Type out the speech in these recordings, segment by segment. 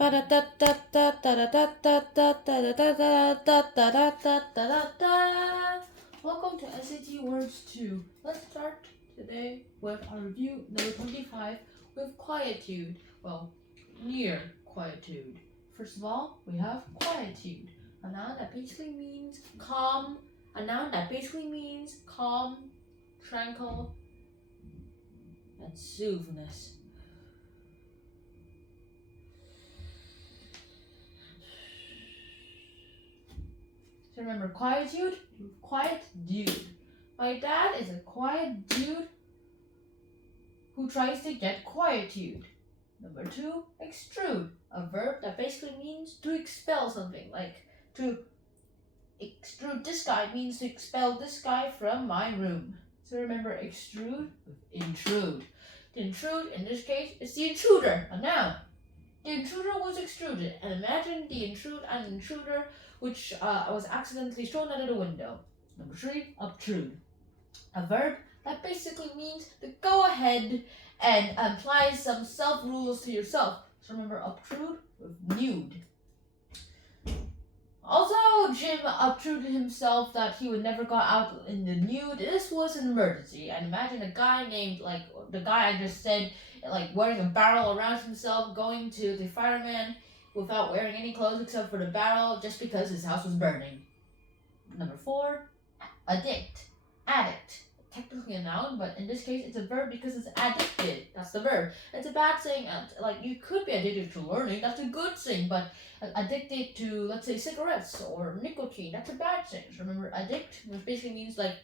Welcome to SAT Words 2. Let's start today with our review number 25 with quietude. Well, near quietude. First of all, we have quietude, a noun that basically means calm, tranquil, and soothness. So remember, quietude, quiet dude. My dad is a quiet dude who tries to get quietude. Number 2, extrude, a verb that basically means to expel something. Like to extrude this guy means to expel this guy from my room. So remember, extrude with intrude. The intrude in this case is the intruder, a noun. The intruder was extruded, and imagine the intruder which was accidentally thrown out of the window. Number 3, obtrude, a verb that basically means to go ahead and apply some self-rules to yourself. So remember, obtrude with nude. Although Jim obtruded himself that he would never go out in the nude, this was an emergency. And imagine a guy named, like the guy I just said, like wearing a barrel around himself, going to the fireman without wearing any clothes except for the barrel just because his house was burning. Number 4, addict, addict. Technically a noun, but in this case it's a verb because it's addicted. That's the verb. It's a bad thing. Like you could be addicted to learning. That's a good thing. But addicted to, let's say, cigarettes or nicotine, that's a bad thing. So remember, addict, which basically means like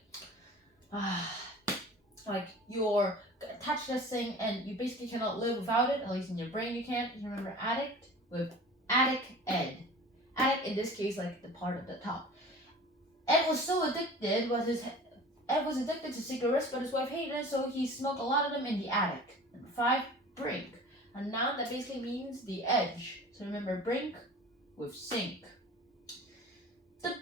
you're attached to this thing and you basically cannot live without it. At least in your brain you can't. Remember, addict with addict ed. Addict in this case, like the part at the top. Ed was so addicted, Ed was addicted to cigarettes, but his wife hated it, so he smoked a lot of them in the attic. Number 5, brink, a noun that basically means the edge. So remember, brink with sink. The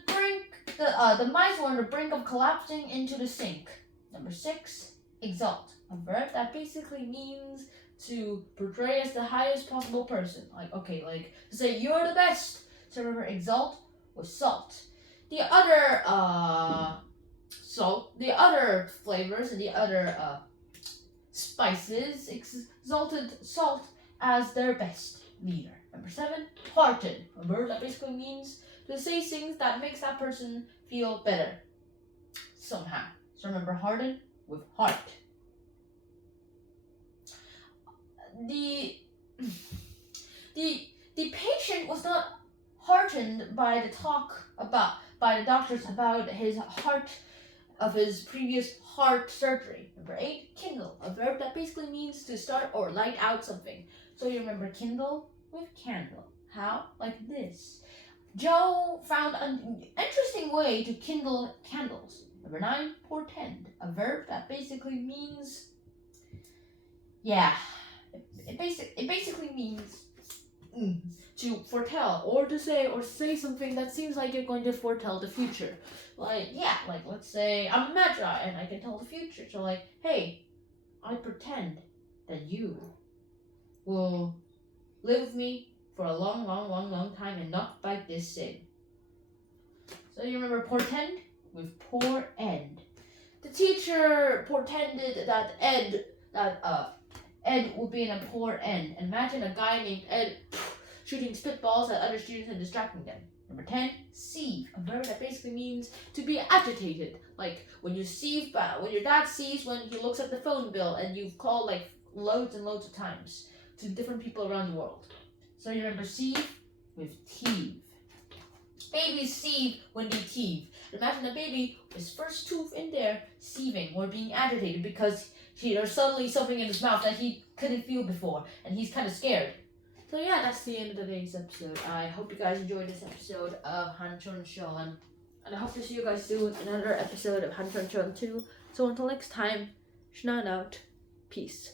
mice were on the brink of collapsing into the sink. Number 6, exalt, a verb that basically means to portray as the highest possible person. Like to say you're the best. So remember, exalt with salt. The other flavors and the other spices exalted salt as their best leader. Number 7, hearted, a word that basically means to say things that makes that person feel better somehow. So remember, hearted with heart. The patient was not heartened by the doctors about his heart of his previous heart surgery. Number 8, kindle, a verb that basically means to start or light out something. So you remember, kindle with candle. How? Like this. Joe found an interesting way to kindle candles. Number 9, portend, a verb that basically means, it basically means to foretell or to say something that seems like you're going to foretell the future. Like let's say I'm Magi and I can tell the future. So like, hey, I pretend that you will live with me for a long time and not bite this sin. So you remember, portend with poor end. The teacher portended that Ed would be in a poor end. Imagine a guy named Ed shooting spitballs at other students and distracting them. Number 10, seethe, a verb that basically means to be agitated. Like when your dad sees when he looks at the phone bill and you've called like loads and loads of times to different people around the world. So you remember, seethe with teeth. Babies seethe when they teeth. Imagine a baby with his first tooth in there seething or being agitated because there's suddenly something in his mouth that he couldn't feel before and he's kind of scared. So yeah, that's the end of today's episode. I hope you guys enjoyed this episode of Hanchon Shonen. And I hope to see you guys soon in another episode of Hanchon Shonen 2. So until next time, Shnan out. Peace.